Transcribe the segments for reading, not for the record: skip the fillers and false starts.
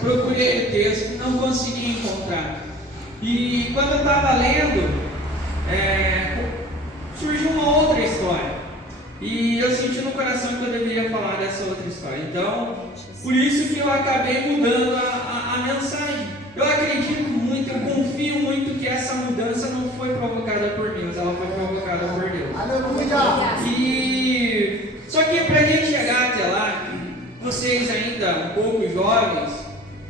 procurei o texto, não consegui encontrar. E quando eu estava lendo, surgiu uma outra história. E eu senti no coração que eu deveria falar dessa outra história. Então, por isso que eu acabei mudando a mensagem. Eu acredito muito, eu confio muito que essa mudança não foi provocada por mim, mas ela foi provocada por Deus. Aleluia! E só que para a gente chegar até lá, vocês ainda um pouco jovens,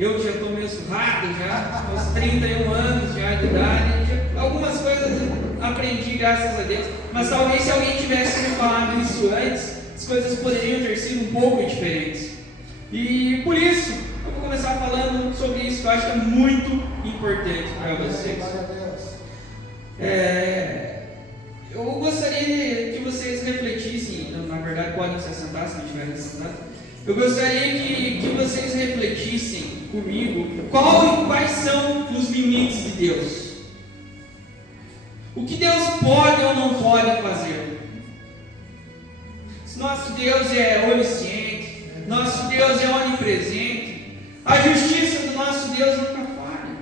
eu já estou meio surrado, já, aos 31 anos já de idade, algumas coisas aprendi graças a Deus, mas talvez se alguém tivesse me falado isso antes, as coisas poderiam ter sido um pouco diferentes. E por isso, eu vou começar falando sobre isso, que eu acho que é muito importante para vocês. Eu gostaria que vocês refletissem, na verdade podem se assentar se não estiverem sentados. Eu gostaria que vocês refletissem comigo quais são os limites de Deus. O que Deus pode ou não pode fazer? Se nosso Deus é onisciente, nosso Deus é onipresente, a justiça do nosso Deus nunca falha,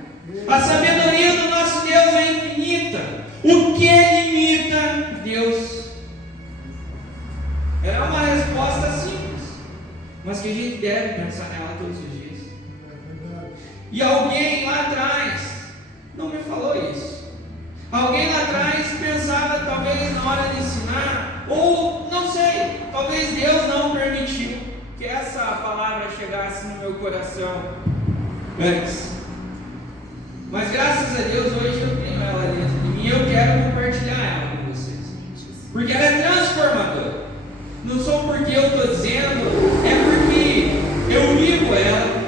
a sabedoria do nosso Deus é infinita. O que limita Deus? É uma resposta simples, mas que a gente deve pensar nela todos os dias. E alguém lá atrás não me falou isso. Alguém lá atrás pensava, talvez na hora de ensinar, ou não sei, talvez Deus não permitiu que essa palavra chegasse no meu coração antes. Mas graças a Deus hoje eu tenho ela dentro de mim e eu quero compartilhar ela com vocês. Porque ela é transformadora. Não só porque eu estou dizendo, é porque eu vivo ela,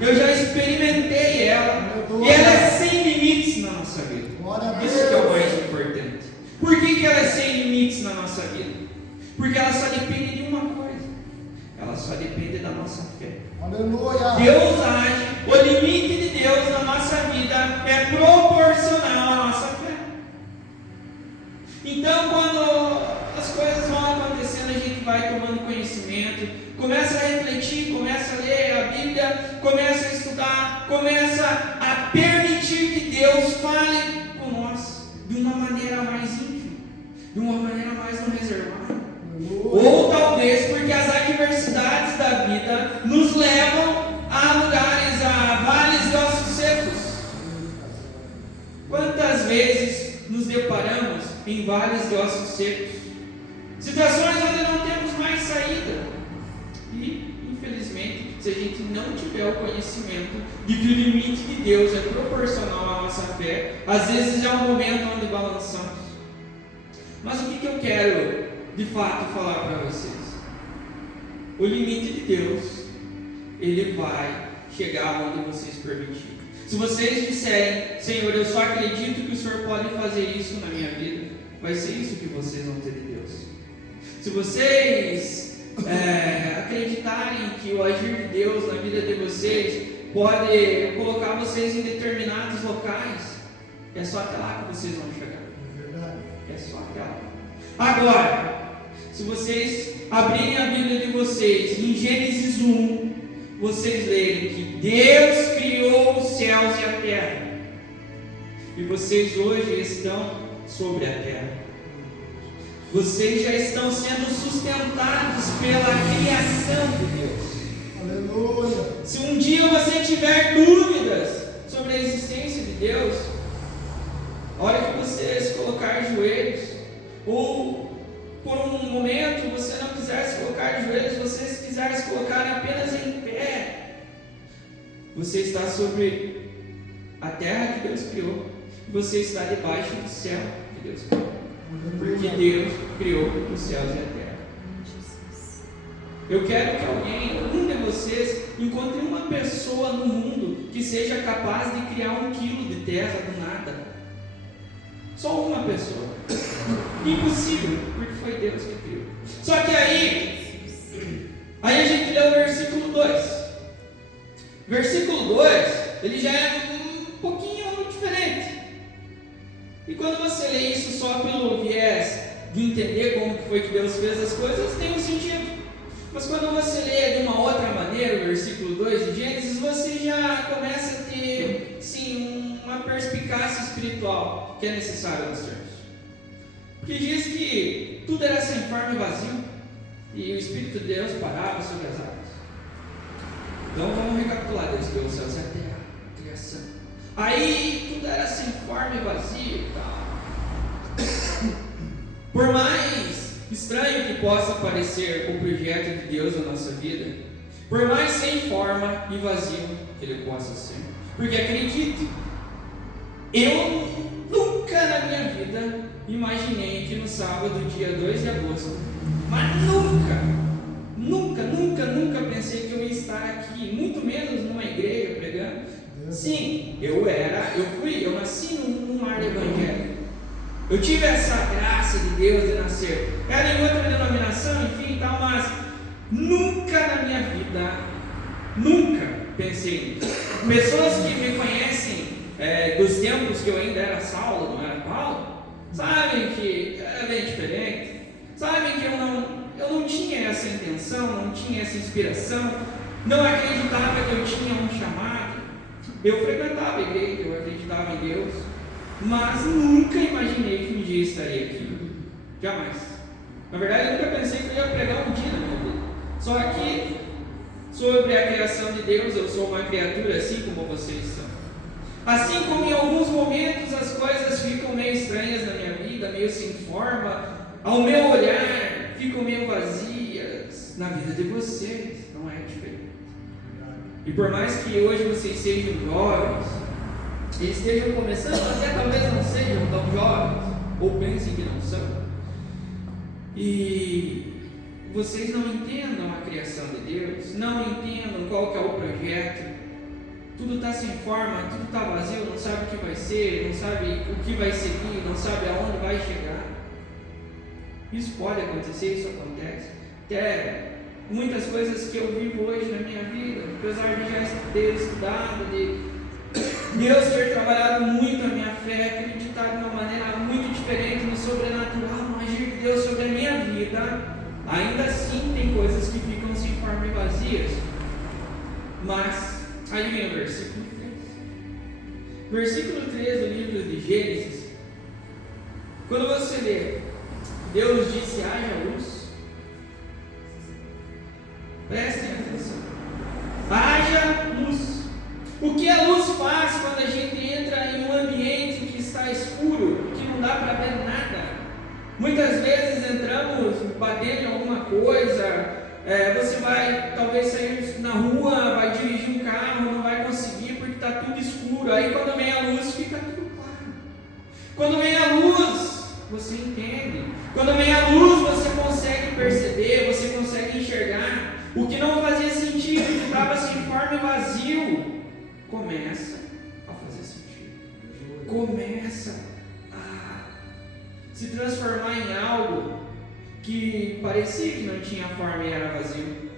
eu já experimentei ela, e ela é sem limites na nossa vida. Isso que é o mais importante. Por que ela é sem limites na nossa vida? Porque ela só depende de uma coisa. Ela só depende da nossa fé. Aleluia. Deus age, o limite de Deus na nossa vida é proporcional à nossa fé. Então, quando as coisas vão acontecendo, a gente vai tomando conhecimento, começa a refletir, começa a ler a Bíblia, começa a estudar, começa a permitir que Deus fale com nós de uma maneira mais íntima, de uma maneira mais não reservada. Ou talvez porque as adversidades da vida nos levam a lugares, a vales de ossos secos. Quantas vezes nos deparamos em vales de ossos secos? Situações onde não temos mais saída. E, infelizmente, se a gente não tiver o conhecimento de que o limite de Deus é proporcional à nossa fé, às vezes é um momento onde balançamos. Mas o que eu quero de fato falar para vocês? O limite de Deus, ele vai chegar onde vocês permitirem. Se vocês disserem, Senhor, eu só acredito que o Senhor pode fazer isso na minha vida, vai ser isso que vocês vão ter de Deus. Se vocês acreditarem que o agir de Deus na vida de vocês pode colocar vocês em determinados locais, é só até lá que vocês vão chegar. É só até lá. Agora, se vocês abrirem a Bíblia de vocês, em Gênesis 1, vocês lerem que Deus criou os céus e a terra, e vocês hoje estão sobre a terra. Vocês já estão sendo sustentados pela criação de Deus. Aleluia. Se um dia você tiver dúvidas sobre a existência de Deus, a hora que você se colocar de joelhos, ou por um momento você não quiser se colocar de joelhos, você quiser se colocar apenas em pé, você está sobre a terra que Deus criou, você está debaixo do céu que Deus criou, porque Deus criou os céus e a terra. Eu quero que alguém, um de vocês, encontre uma pessoa no mundo que seja capaz de criar 1 quilo de terra do nada. Só uma pessoa. Impossível, porque foi Deus que criou. Só que aí a gente lê o versículo 2. Versículo 2, ele já é um pouquinho diferente. E quando você lê isso só pelo viés de entender como que foi que Deus fez as coisas, tem um sentido. Mas quando você lê de uma outra maneira o versículo 2 de Gênesis, espiritual que é necessário nós termos. Porque diz que tudo era sem forma e vazio, e o Espírito de Deus parava sobre as águas. Então vamos recapitular: Deus criou os céus e a terra, a criação. Aí tudo era sem forma e vazio e tal. Por mais estranho que possa parecer o projeto de Deus na nossa vida, por mais sem forma e vazio que ele possa ser, porque acredite, eu nunca na minha vida imaginei que no sábado, dia 2 de agosto, mas nunca pensei que eu ia estar aqui, muito menos numa igreja pregando. Sim, eu nasci num lar evangélico. Eu tive essa graça de Deus de nascer. Era em outra denominação, enfim e tal, mas nunca na minha vida, nunca pensei nisso. Pessoas que me conhecem dos tempos que eu ainda era Saulo, não era Paulo, sabem que era bem diferente. Sabem que eu não tinha essa intenção, não tinha essa inspiração, não acreditava que eu tinha um chamado. Eu frequentava a igreja, eu acreditava em Deus, mas nunca imaginei que um dia estaria aqui. Jamais. Na verdade, eu nunca pensei que eu ia pregar um dia na minha vida. Só que, sobre a criação de Deus, eu sou uma criatura assim como vocês são. Assim como em alguns momentos as coisas ficam meio estranhas na minha vida, meio sem forma, ao meu olhar, ficam meio vazias, na vida de vocês não é diferente. E por mais que hoje vocês sejam jovens, e estejam começando, até talvez não sejam tão jovens, ou pensem que não são, e vocês não entendam a criação de Deus, não entendam qual que é o projeto, tudo está sem forma, tudo está vazio, não sabe o que vai ser, não sabe o que vai seguir, não sabe aonde vai chegar. Isso pode acontecer, isso acontece. Até muitas coisas que eu vivo hoje na minha vida, apesar de já ter estudado, de Deus ter trabalhado muito a minha fé, acreditar de uma maneira muito diferente no sobrenatural, no agir de Deus sobre a minha vida, ainda assim tem coisas que ficam sem forma e vazias. Mas, aí vem o versículo 3. Versículo 3 do livro de Gênesis. Quando você lê, Deus disse: haja luz. Prestem atenção. Haja luz. O que a luz faz quando a gente entra em um ambiente que está escuro, que não dá para ver nada? Muitas vezes entramos batendo em alguma coisa. Você vai talvez sair na rua, vai dirigir um carro, não vai conseguir porque está tudo escuro. Aí quando vem a luz fica tudo claro. Quando vem a luz, você entende. Quando vem a luz, você consegue perceber, você consegue enxergar. O que não fazia sentido, que estava sem forma e vazio, começa a fazer sentido. Começa a se transformar em algo que parecia que não tinha forma e era vazio.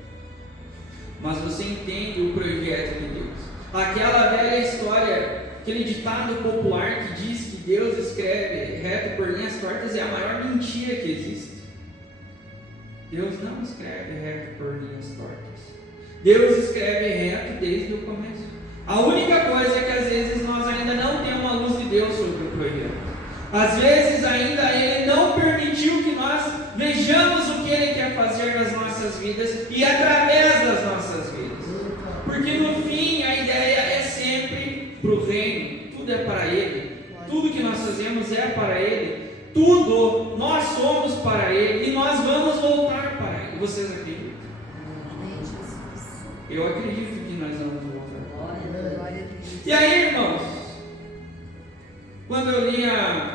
Mas você entende o projeto de Deus. Aquela velha história, aquele ditado popular que diz que Deus escreve reto por linhas tortas é a maior mentira que existe. Deus não escreve reto por linhas tortas. Deus escreve reto desde o começo. A única coisa é que às vezes nós ainda não temos a luz de Deus sobre o projeto. Às vezes ainda Ele não permitiu que nós vejamos o que Ele quer fazer nas nossas vidas e através das nossas vidas. Porque no fim a ideia é sempre para o reino. Tudo é para Ele. Tudo que nós fazemos é para Ele. Tudo nós somos para Ele e nós vamos voltar para Ele. Vocês acreditam? Eu acredito que nós vamos voltar. E aí, irmãos, quando eu lia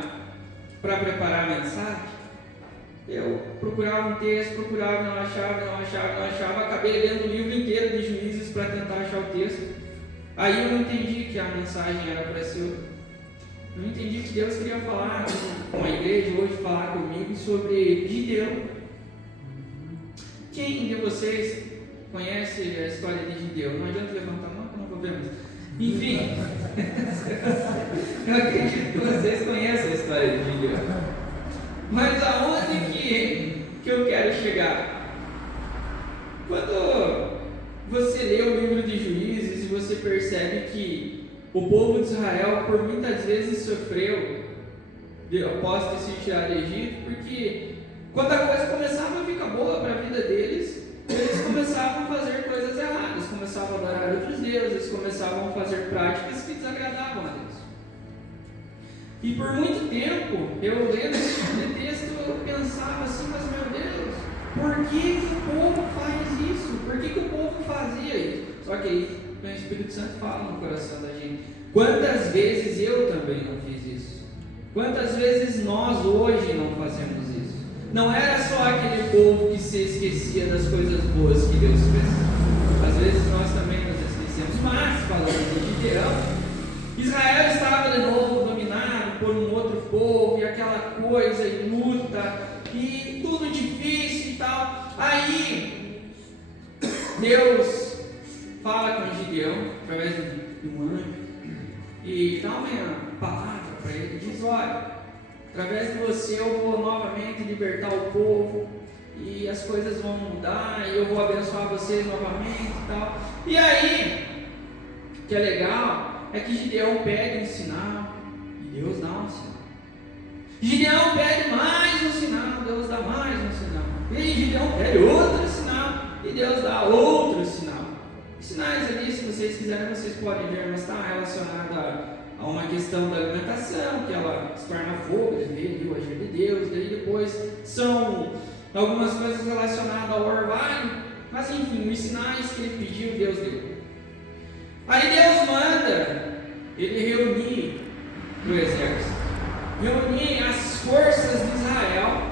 para preparar a mensagem, eu procurava um texto, procurava, não achava, acabei lendo o livro inteiro de Juízes para tentar achar o texto. Aí eu não entendi que a mensagem era para ser outra. Eu entendi que Deus queria falar com a igreja hoje, falar comigo sobre Gideão. Quem de vocês conhece a história de Gideão? Não adianta levantar a mão, que eu não vou ver mais. Enfim, eu acredito que vocês conhecem a história de Gideão. Mas aonde que eu quero chegar? Quando você lê o livro de Juízes e você percebe que o povo de Israel por muitas vezes sofreu após ter sido tirado do Egito, porque quando a coisa começava a ficar boa para a vida deles, eles começavam a fazer coisas erradas, começavam a adorar outros deuses, começavam a fazer práticas que desagradavam a Deus. E por muito tempo, eu lendo esse texto, eu pensava assim, mas meu Deus, por que o povo faz isso? Por que o povo fazia isso? Só que aí o Espírito Santo fala no coração da gente. Quantas vezes eu também não fiz isso? Quantas vezes nós hoje não fazemos isso? Não era só aquele povo que se esquecia das coisas boas que Deus fez. Às vezes nós também nos esquecemos, mas falando de Gideão, Israel estava de novo dominado por um outro povo, e aquela coisa, e luta, e tudo difícil e tal. Aí, Deus fala com Gideão, através de um anjo, e dá uma palavra para ele, diz: olha, através de você eu vou novamente libertar o povo, e as coisas vão mudar, e eu vou abençoar vocês novamente e tal. E aí, o que é legal é que Gideão pede um sinal e Deus dá um sinal. Gideão pede mais um sinal, Deus dá mais um sinal. E Gideão pede outro sinal e Deus dá outro sinal. Sinais ali, se vocês quiserem, vocês podem ver, mas está relacionado a uma questão da alimentação, que ela se torna fogo, devido ao agir de Deus. Daí depois são algumas coisas relacionadas ao orvalho, mas enfim, os sinais que ele pediu, Deus deu. Aí Deus manda ele reunir o exército, reunir as forças de Israel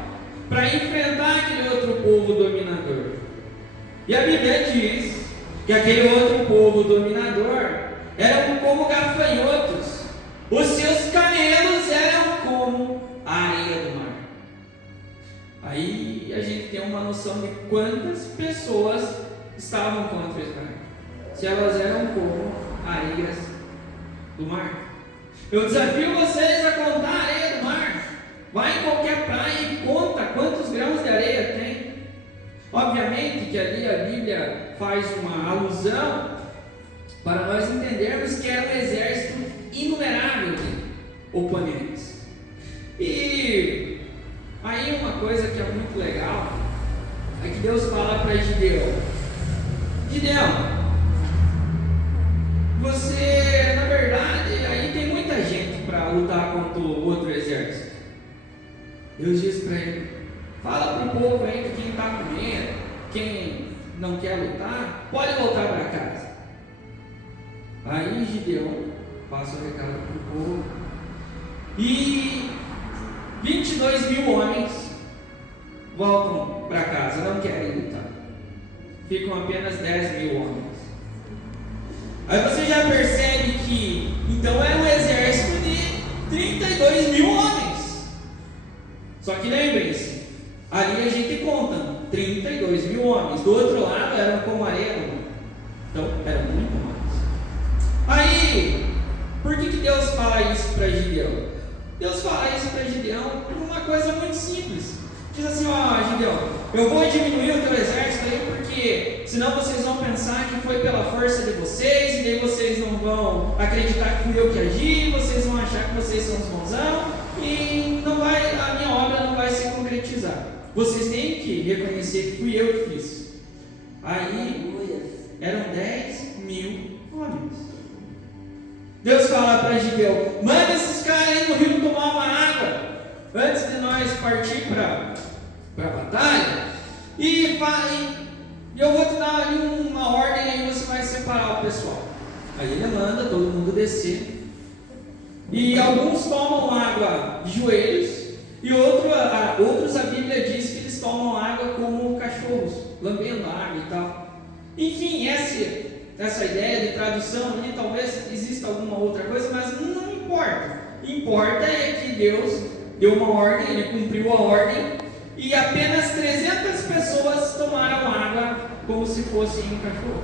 para enfrentar aquele outro povo dominador. E a Bíblia diz que aquele outro povo dominador eram como gafanhotos, os seus camelos eram como a areia do mar. Aí a gente tem uma noção de quantas pessoas estavam contra Israel. Se elas eram como areias do mar. Eu desafio vocês a contar a areia do mar. Vai em qualquer praia e conta quantos grãos de areia tem. Obviamente que ali a Bíblia faz uma alusão para nós entendermos que era um exército inumerável de oponentes. E aí uma coisa que é muito legal é que Deus fala para Gideão: Gideão, você, na verdade, aí tem muita gente para lutar contra o outro exército. Deus diz para ele: fala para o povo aí que quem está com medo, quem não quer lutar, pode voltar para casa. Aí Gideão passa o recado para o povo, e 22 mil homens voltam para casa, não querem lutar. Ficam apenas 10 mil homens. Aí você já percebe que então é um exército de 32 mil homens. Só que lembrem-se, ali a gente conta 32 mil homens. Do outro lado eram como areia do mar. Então era muito mais. Aí, por que Deus fala isso para Gideão? Deus fala isso para Gideão por uma coisa muito simples. Diz assim: ó, Gideão, eu vou diminuir o teu exército aí, porque senão vocês vão pensar que foi pela força de vocês, e daí vocês não vão acreditar que fui eu que agi, vocês vão achar que vocês são os bonzão, e a minha obra não vai se concretizar. Vocês têm que reconhecer que fui eu que fiz. Aí eram 10 mil homens. Deus fala para Gideão: manda esses caras aí no rio tomar uma água antes de nós partir para a batalha, e eu vou te dar ali uma ordem, aí você vai separar o pessoal. Aí ele manda todo mundo descer, e alguns tomam água de joelhos, e outros a Bíblia diz que eles tomam água como cachorros, lambendo a água e tal. Enfim, essa ideia de tradução ali, talvez exista alguma outra coisa, mas não importa. Importa é que Deus deu uma ordem, ele cumpriu a ordem, e apenas 300 pessoas tomaram água como se fosse um cachorro.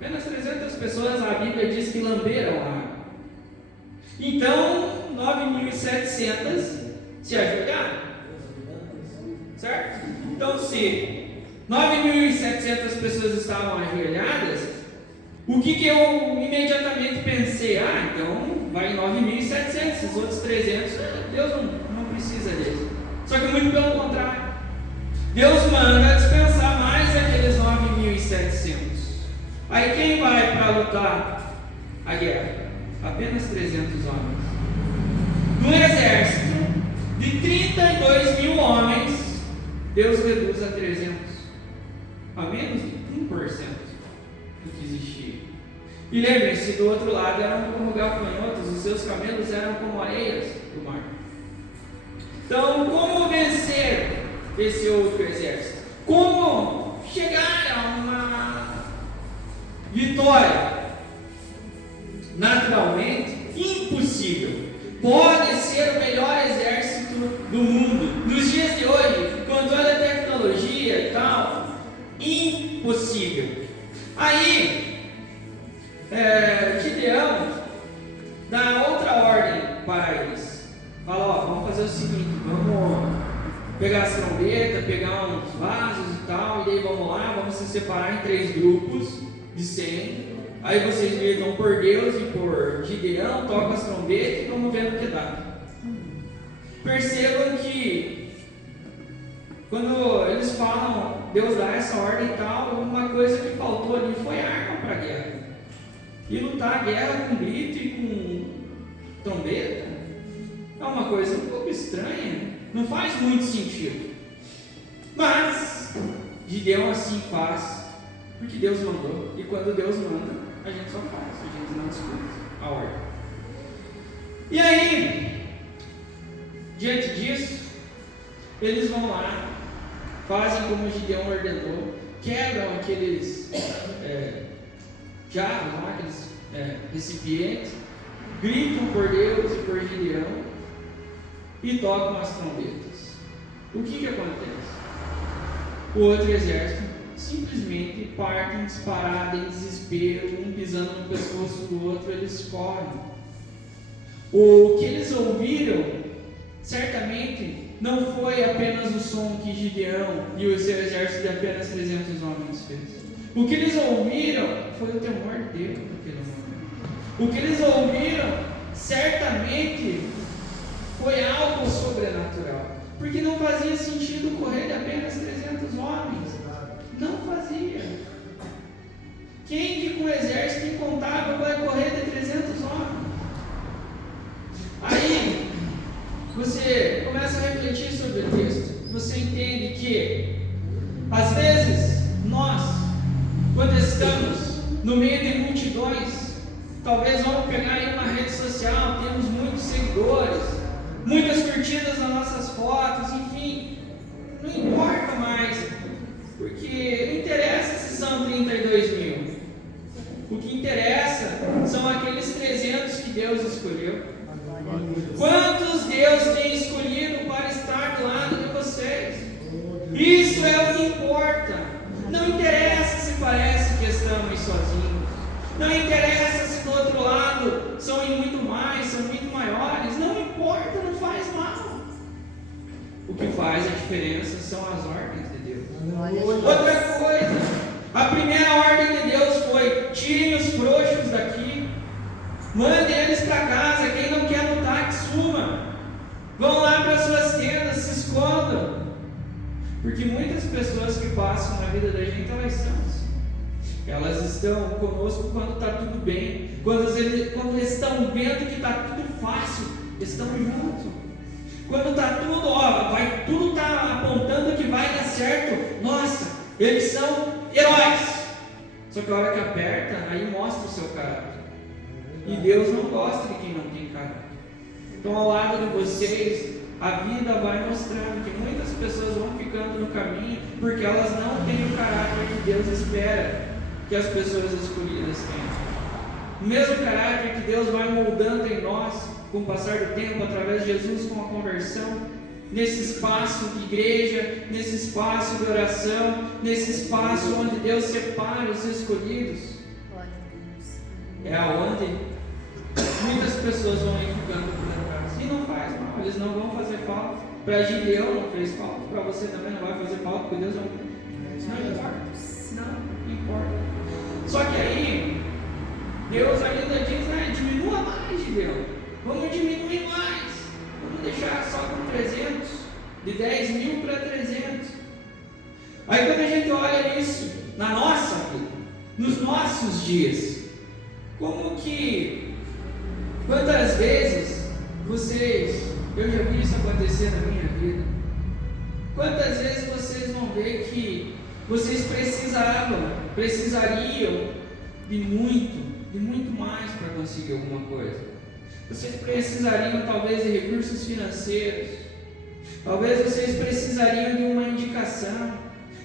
Apenas 300 pessoas, a Bíblia diz que lamberam a água. Então, 9.700 se ajoelharam. Certo? Então, se 9.700 pessoas estavam ajoelhadas, O que eu imediatamente pensei? Então vai 9.700, esses outros 300, Deus não precisa deles. Só que muito pelo contrário. Deus manda dispensar mais aqueles 9.700. Aí quem vai para lutar a guerra? Apenas 300 homens. No exército de 32.000 homens, Deus reduz a 300. A menos de 1% do que existia. E lembre-se, do outro lado eram como gafanhotos, os seus camelos eram como areias do mar. Então, como vencer esse outro exército? Como chegar a uma vitória? Naturalmente, impossível. Pode ser o melhor exército do mundo. Nos dias de hoje, com toda a tecnologia e tal, impossível. Aí, Gideão dá outra ordem para eles. Fala, vamos fazer o seguinte, vamos pegar as trombetas, pegar uns vasos e tal, e daí vamos lá, vamos se separar em 3 grupos de 100. Aí vocês gritam por Deus e por Gideão, tocam as trombetas e vamos vendo o que dá. Percebam que quando eles falam, Deus dá essa ordem e tal, uma coisa que faltou ali foi arma para a guerra. E lutar a guerra com grito e com trombeta é uma coisa um pouco estranha, não faz muito sentido. Mas Gideão assim faz, porque Deus mandou. E quando Deus manda, a gente só faz, a gente não discute a ordem. E aí, diante disso, eles vão lá, fazem como Gideão ordenou, quebram aqueles jarros lá, aqueles recipientes, gritam por Deus e por Gideão e tocam as trombetas. O que acontece? O outro exército simplesmente partem disparado em desespero, um pisando no pescoço do outro, eles correm. O que eles ouviram, certamente, não foi apenas o som que Gideão e o seu exército de apenas 300 homens fez. O que eles ouviram foi o temor de Deus naquele momento. O que eles ouviram, certamente, foi algo sobrenatural. Porque não fazia sentido correr de apenas 300 homens. Não fazia. Quem que com o exército incontável vai correr de 300 homens? Aí, você começa a refletir sobre o texto. Você entende que, às vezes, nós, quando estamos no meio de multidões, talvez vamos pegar aí uma rede social, temos muitos seguidores, muitas curtidas nas nossas fotos, enfim, não importa mais, porque não interessa se são 32.000, o que interessa são aqueles 300 que Deus escolheu. Quantos Deus tem escolhido para estar do lado de vocês? Isso é o que importa. Não interessa se parece que estamos sozinhos, não interessa se do outro lado são em muito mais, são muito maiores, não importa, não faz mal. O que faz a diferença são as ordens de Deus. Outra coisa, a primeira ordem de Deus foi: tirem os frouxos daqui, mandem eles para casa, quem não quer lutar que suma, vão lá para suas tendas, se escondam. Porque muitas pessoas que passam na vida da gente, elas são assim. Elas estão conosco quando está tudo bem, quando estão vendo que está tudo fácil, estão juntos. Quando está tudo, tudo está apontando que vai dar certo, nossa, eles são heróis. Só que a hora que aperta, aí mostra o seu caráter. E Deus não gosta de quem não tem caráter. Então, ao lado de vocês, a vida vai mostrando que muitas pessoas vão ficando no caminho porque elas não têm o caráter que Deus espera que as pessoas escolhidas tenham. O mesmo caráter que Deus vai moldando em nós com o passar do tempo, através de Jesus, com a conversão, nesse espaço de igreja, nesse espaço de oração, nesse espaço onde Deus separa os escolhidos. É aonde muitas pessoas vão ir ficando por trás. E não faz mal, eles não vão fazer falta. Para Gideão não fez falta, para você também não vai fazer falta, porque Deus não importa. Não importa. Só que aí, Deus ainda diz, né, diminua mais de Deus. Vamos diminuir mais. Vamos deixar só com 300. De 10 mil para 300. Aí quando a gente olha isso na nossa vida, nos nossos dias, como que, quantas vezes eu já vi isso acontecer na minha vida, quantas vezes vocês vão ver que vocês precisariam de muito mais para conseguir alguma coisa. Vocês precisariam talvez de recursos financeiros, talvez vocês precisariam de uma indicação,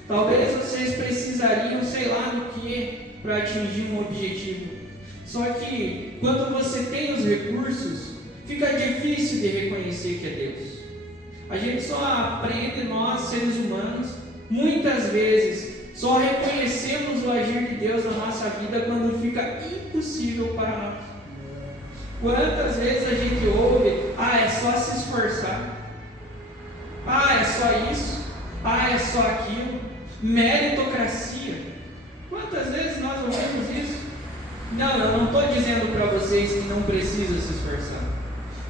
talvez vocês precisariam, sei lá do que, para atingir um objetivo. Só que quando você tem os recursos, fica difícil de reconhecer que é Deus. A gente só aprende, nós seres humanos, muitas vezes, só reconhecemos o agir de Deus na nossa vida quando fica impossível para nós. Quantas vezes a gente ouve, é só se esforçar, é só isso, é só aquilo, meritocracia. Quantas vezes nós ouvimos isso? Não, eu não estou dizendo para vocês que não precisa se esforçar.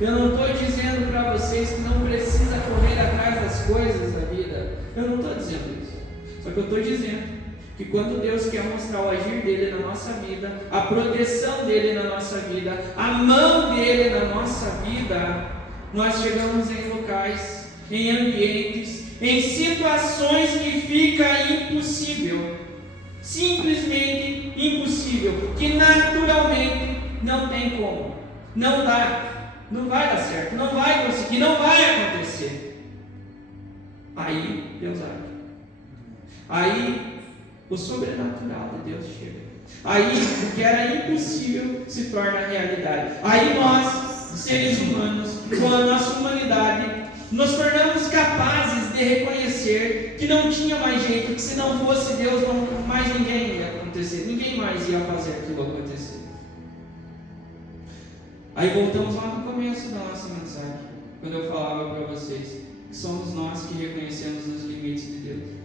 Eu não estou dizendo para vocês que não precisa correr atrás das coisas da vida. Eu não estou dizendo isso. Só que eu estou dizendo que quando Deus quer mostrar o agir dele na nossa vida, a proteção dele na nossa vida, a mão dele na nossa vida, nós chegamos em locais, em ambientes, em situações que fica impossível, simplesmente impossível, que naturalmente não tem como, não dá, não vai dar certo, não vai conseguir, não vai acontecer. Aí Deus age. Aí o sobrenatural de Deus chega. Aí o que era impossível se torna realidade. Aí nós, seres humanos, com a nossa humanidade, nos tornamos capazes de reconhecer que não tinha mais jeito, que se não fosse Deus, mais ninguém ia acontecer, ninguém mais ia fazer aquilo acontecer. Aí voltamos lá no começo da nossa mensagem, quando eu falava para vocês que somos nós que reconhecemos os limites de Deus.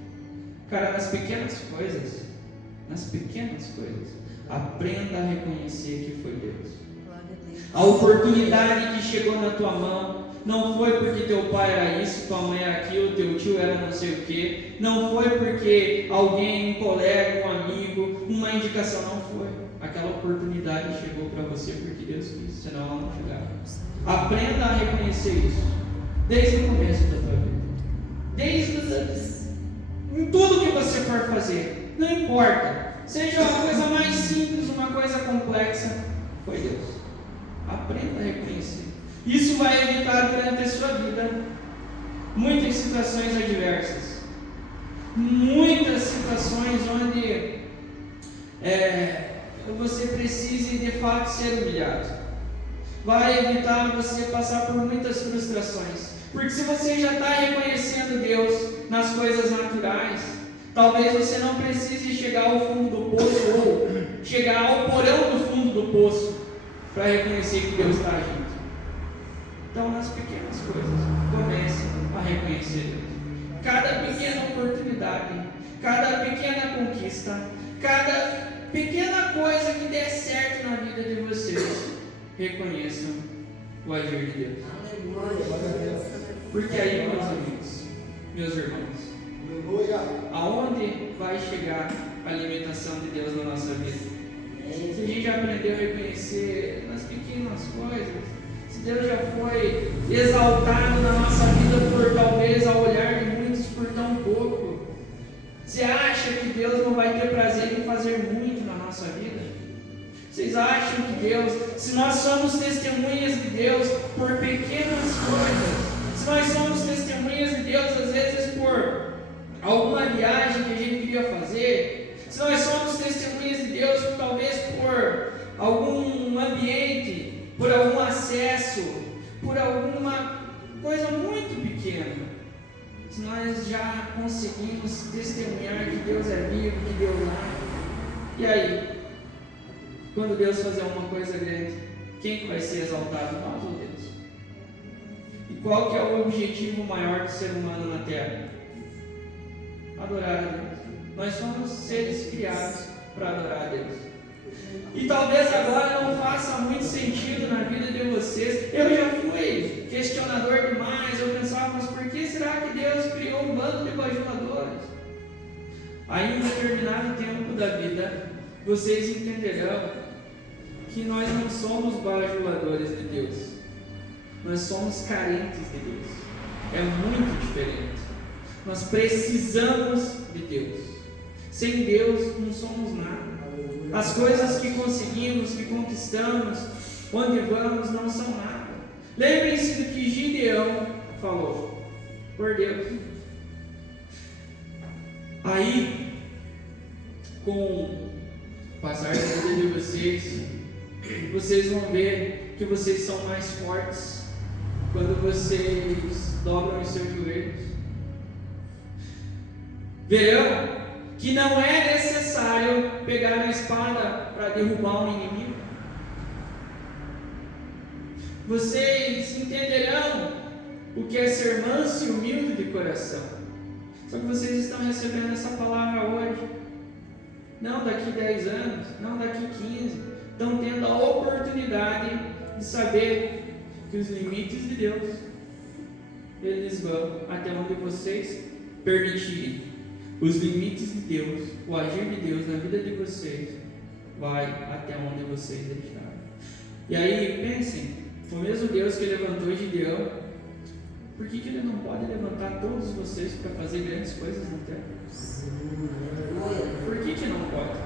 Cara, nas pequenas coisas, aprenda a reconhecer que foi Deus. A oportunidade que chegou na tua mão não foi porque teu pai era isso, tua mãe era aquilo, teu tio era não sei o que, não foi porque alguém, um colega, um amigo, uma indicação, não foi. Aquela oportunidade chegou para você porque Deus quis, senão ela não chegava. Aprenda a reconhecer isso, desde o começo da tua vida, em tudo que você for fazer, não importa, seja uma coisa mais simples, uma coisa complexa, foi Deus. Aprenda a reconhecer. Isso vai evitar durante a sua vida muitas situações adversas, muitas situações onde você precise de fato ser humilhado. Vai evitar você passar por muitas frustrações, porque se você já está reconhecendo Deus nas coisas naturais, talvez você não precise chegar ao fundo do poço ou chegar ao porão do fundo do poço para reconhecer que Deus está agindo. Então, nas pequenas coisas, comece a reconhecer Deus. Cada pequena oportunidade, cada pequena conquista, cada pequena coisa que der certo na vida de vocês, reconheçam o agir de Deus. Porque aí, meus amigos, meus irmãos, aonde vai chegar a alimentação de Deus na nossa vida? Se a gente já aprendeu a reconhecer nas pequenas coisas, se Deus já foi exaltado na nossa vida por talvez ao olhar de muitos por tão pouco, você acha que Deus não vai ter prazer em fazer muito na nossa vida? Vocês acham que Deus, se nós somos testemunhas de Deus por pequenas coisas, se nós somos testemunhas de Deus às vezes por alguma viagem que a gente queria fazer, se nós somos testemunhas de Deus talvez por algum ambiente, por algum acesso, por alguma coisa muito pequena, se nós já conseguimos testemunhar que Deus é vivo, que Deus age, e aí, quando Deus fazer uma coisa grande, quem que vai ser exaltado? Nós ou Deus? E qual que é o objetivo maior do ser humano na Terra? Adorar a Deus. Nós somos seres criados para adorar a Deus. E talvez agora não faça muito sentido na vida de vocês. Eu já fui questionador demais. Eu pensava, mas por que será que Deus criou um bando de bajuladores? Aí, em um determinado tempo da vida, vocês entenderão que nós não somos bajuladores de Deus. Nós somos carentes de Deus. É muito diferente. Nós precisamos de Deus. Sem Deus não somos nada. As coisas que conseguimos, que conquistamos, onde vamos, não são nada. Lembrem-se do que Gideão falou. Por Deus. Aí, com o passar da vida de vocês vão ver que vocês são mais fortes quando vocês dobram os seus joelhos. Verão que não é necessário pegar a espada para derrubar um inimigo. Vocês entenderão o que é ser manso e humilde de coração. Só que vocês estão recebendo essa palavra hoje. Não daqui 10 anos, não daqui 15. Estão tendo a oportunidade de saber que os limites de Deus, eles vão até onde vocês permitirem. Os limites de Deus, o agir de Deus na vida de vocês, vai até onde vocês deixarem. E aí, pensem, o mesmo Deus que levantou Gideão, por que ele não pode levantar todos vocês para fazer grandes coisas na terra? Por que não pode?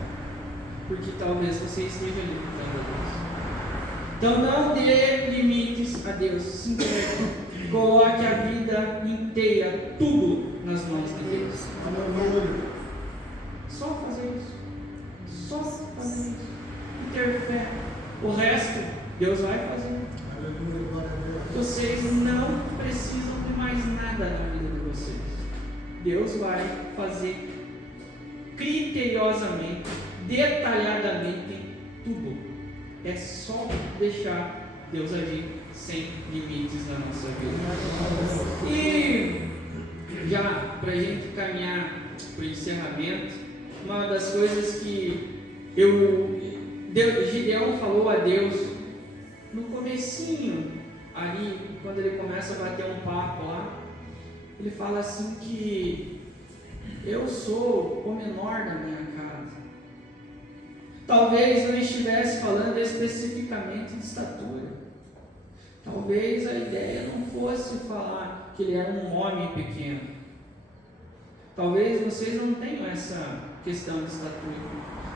Porque talvez você esteja limitando a Deus. Então não dê limites a Deus. Simplesmente coloque a vida inteira, tudo nas mãos de Deus. Só fazer isso. Só fazer isso. E ter fé. O resto, Deus vai fazer. Vocês não precisam de mais nada na vida de vocês. Deus vai fazer criteriosamente, detalhadamente tudo. É só deixar Deus agir sem limites na nossa vida. E já para a gente caminhar para o encerramento, uma das coisas que Gideão falou a Deus no comecinho, ali, quando ele começa a bater um papo lá, ele fala assim que eu sou o menor da minha casa. Talvez não estivesse falando especificamente de estatura. Talvez a ideia não fosse falar que ele era um homem pequeno. Talvez vocês não tenham essa questão de estatura.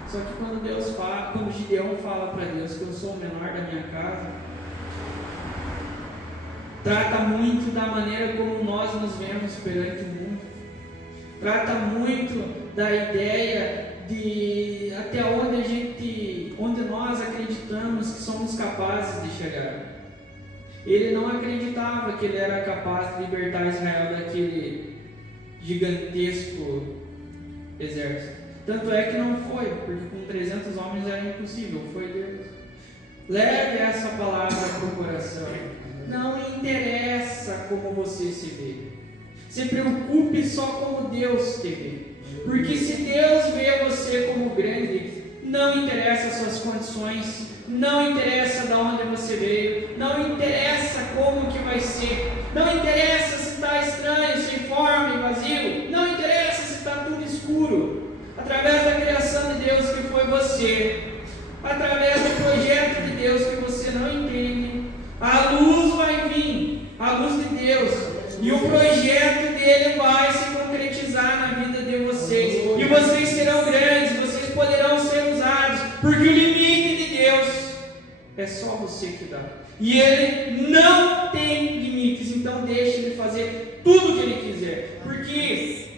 Só que quando Gideão fala para Deus que eu sou o menor da minha casa, trata muito da maneira como nós nos vemos perante o mundo. Trata muito da ideia de até onde nós acreditamos que somos capazes de chegar. Ele não acreditava que ele era capaz de libertar Israel daquele gigantesco exército. Tanto é que não foi, porque com 300 homens era impossível, foi Deus. Leve essa palavra para o coração. Não interessa como você se vê. Se preocupe só como Deus te vê. Porque se Deus vê você como grande, não interessa as suas condições, não interessa de onde você veio, não interessa como que vai ser, não interessa se está estranho, sem forma e vazio, não interessa se está tudo escuro. Através da criação de Deus que foi você, através do projeto de Deus que você não entende, a luz vai vir, a luz de Deus, e o projeto dele vai se concretizar na vida de vocês, e vocês serão grandes, vocês poderão ser usados, porque o limite de Deus é só você que dá, e ele não tem limites. Então deixe ele fazer tudo o que ele quiser, porque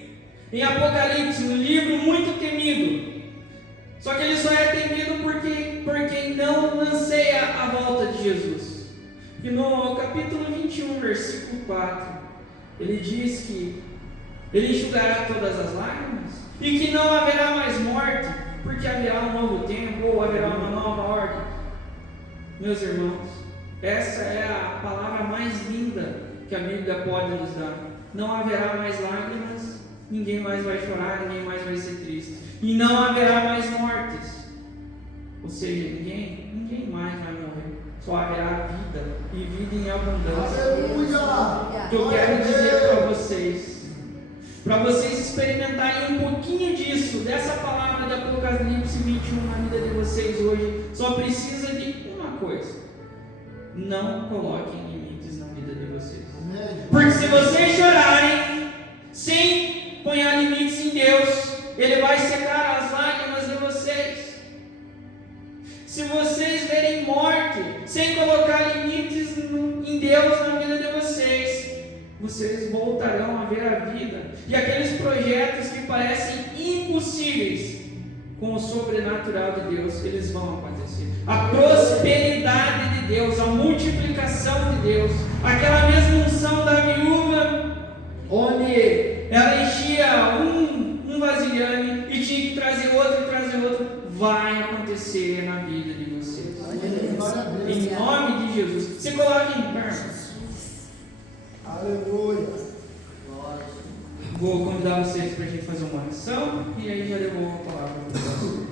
em Apocalipse, um livro muito temido, só que ele só é temido por quem não anseia a volta de Jesus. E no capítulo 21, versículo 4, ele diz que ele enxugará todas as lágrimas e que não haverá mais morte, porque haverá um novo tempo ou haverá uma nova ordem. Meus irmãos, essa é a palavra mais linda que a Bíblia pode nos dar. Não haverá mais lágrimas, ninguém mais vai chorar, ninguém mais vai ser triste, e não haverá mais mortes. Ou seja, ninguém mais vai morrer. Só haverá vida e vida em abundância. Aleluia. Que eu quero dizer para vocês experimentarem um pouquinho disso, dessa palavra de Apocalipse 21 na vida de vocês hoje, só precisa de uma coisa: não coloquem limites na vida de vocês. Porque se vocês chorarem sem pôr limites em Deus, Ele vai secar as lágrimas de vocês. Se vocês verem morte sem colocar limites em Deus na vida de vocês voltarão a ver a vida. E aqueles projetos que parecem impossíveis, com o sobrenatural de Deus, eles vão acontecer. A prosperidade de Deus, a multiplicação de Deus, aquela mesma unção da viúva, onde ela enchia um vasilhame e tinha que trazer outro, vai acontecer na vida de vocês. Em nome de Jesus. Se coloque em pé. Aleluia. Vou convidar vocês para a gente fazer uma oração e aí já devolvo a palavra para vocês.